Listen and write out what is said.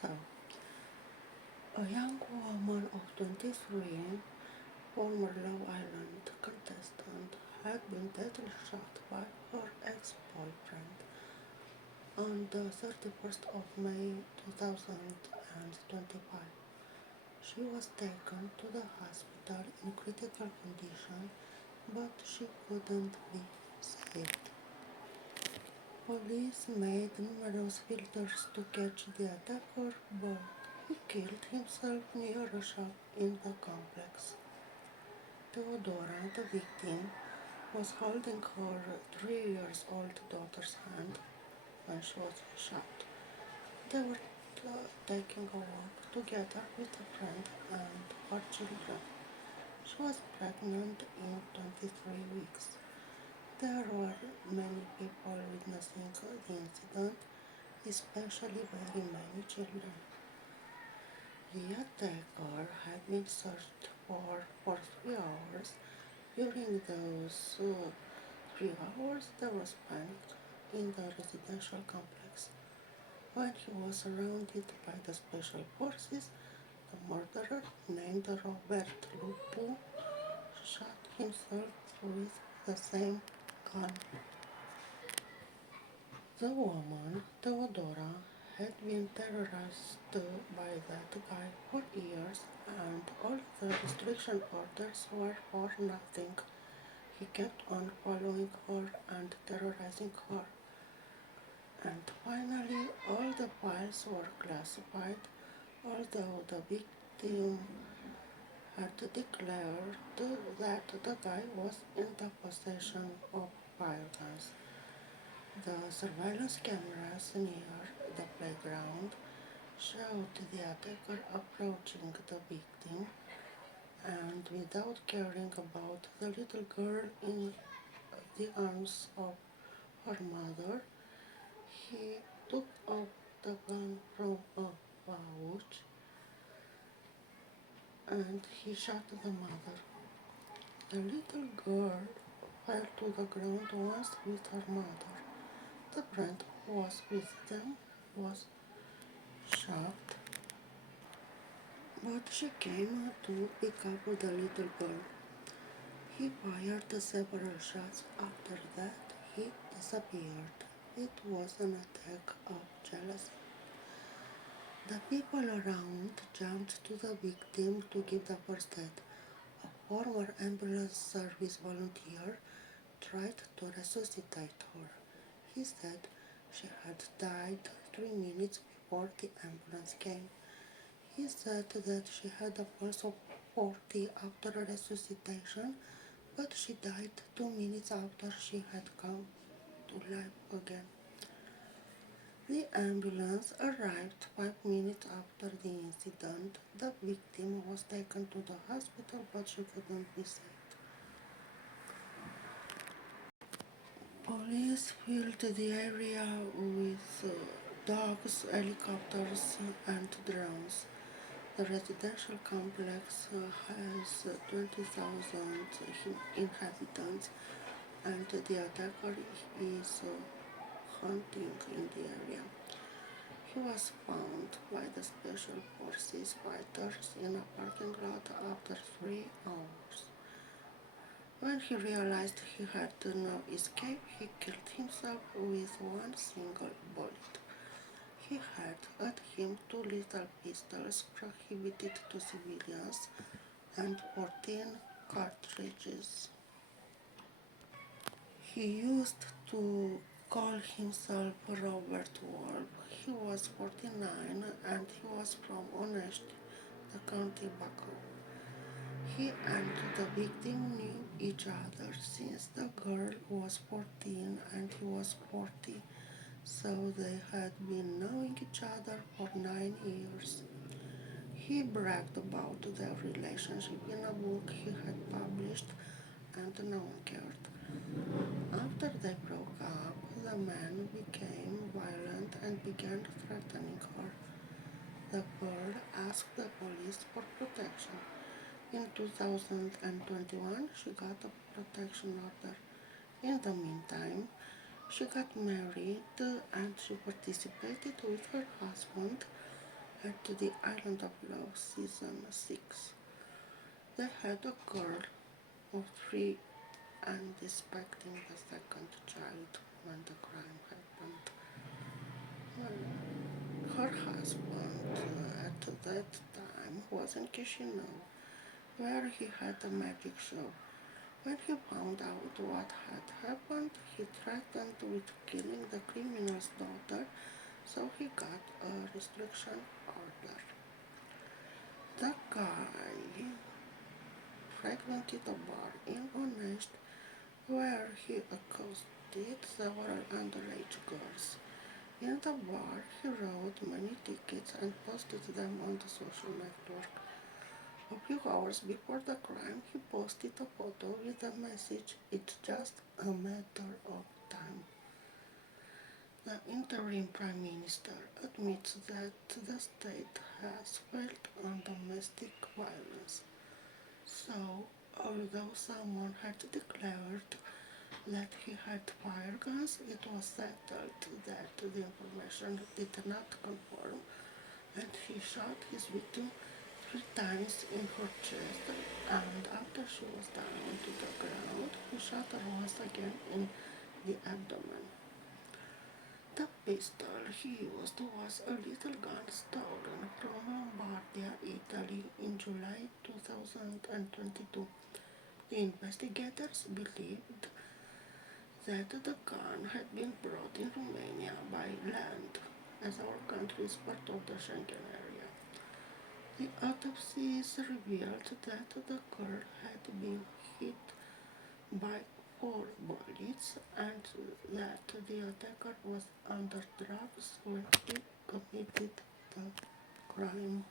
So, a young woman of 23, former Love Island contestant, had been fatally shot by her ex-boyfriend on the 31st of May 2025. She was taken to the hospital in critical condition, but she couldn't be saved. Police made numerous filters to catch the attacker, but he killed himself near a shop in the complex. Teodora, the victim, was holding her 3 years old daughter's hand when she was shot. They were taking a walk together with a friend and her children. She was pregnant in 23 weeks. There were many people witnessing the incident, especially very many children. The attacker had been searched for 3 hours. During those 3 hours, there was panic in the residential complex. When he was surrounded by the special forces, the murderer, named Robert Lupu, shot himself with the same gun. The woman, Teodora, had been terrorized by that guy for years, and all the restriction orders were for nothing. He kept on following her and terrorizing her. And finally, all the files were classified, although the victim had declared that the guy was in the possession of firearms. The surveillance cameras near the playground showed the attacker approaching the victim, and without caring about the little girl in the arms of her mother, he took out the gun from a pouch and he shot the mother. The little girl fell to the ground once with her mother. The friend who was with them was shocked, but she came to pick up the little girl. He fired several shots. After that, he disappeared. It was an attack of jealousy. The people around jumped to the victim to give the first aid. A former ambulance service volunteer tried to resuscitate her. He said she had died 3 minutes before the ambulance came. He said that she had a pulse of 40 after resuscitation, but she died 2 minutes after she had come to life again. The ambulance arrived 5 minutes after the incident. The victim was taken to the hospital, but she couldn't be saved. Police filled the area with dogs, helicopters, and drones. The residential complex has 20,000 inhabitants, and the attacker is hunting in the area. He was found by the special forces fighters in a parking lot after 3 hours. When he realized he had no escape, he killed himself with one single bullet. He had at him 2 lethal pistols prohibited to civilians and 14 cartridges. He used to call himself Robert Wolf. He was 49 and he was from Onești, the county Bacău. He and the victim knew each other since the girl was 14 and he was 40, so they had been knowing each other for 9 years. He bragged about their relationship in a book he had published, and no one cared. After they broke up, the man became violent and began threatening her. The girl asked the police for protection. In 2021, she got a protection order. In the meantime, she got married and she participated with her husband at the Island of Love season 6. They had a girl of 3 and expecting the second child when the crime happened. Her husband at that time was in Chisinau, where he had a magic show. When he found out what had happened, he threatened with killing the criminal's daughter, so he got a restriction order. The guy frequented a bar in Honest where he accosted several underage girls. In the bar, he wrote many tickets and posted them on the social network. A few hours before the crime, he posted a photo with the message, "It's just a matter of time." The interim Prime Minister admits that the state has failed on domestic violence. So, although someone had declared that he had fire guns, it was settled that the information did not conform, and he shot his victim 3 times in her chest, and after she was down to the ground, he shot her once again in the abdomen. The pistol he used was a little gun stolen from Lombardia, Italy in July 2022. The investigators believed that the gun had been brought in Romania by land, as our country is part of the Schengen area. The autopsies revealed that the girl had been hit by 4 bullets and that the attacker was under drugs when he committed the crime.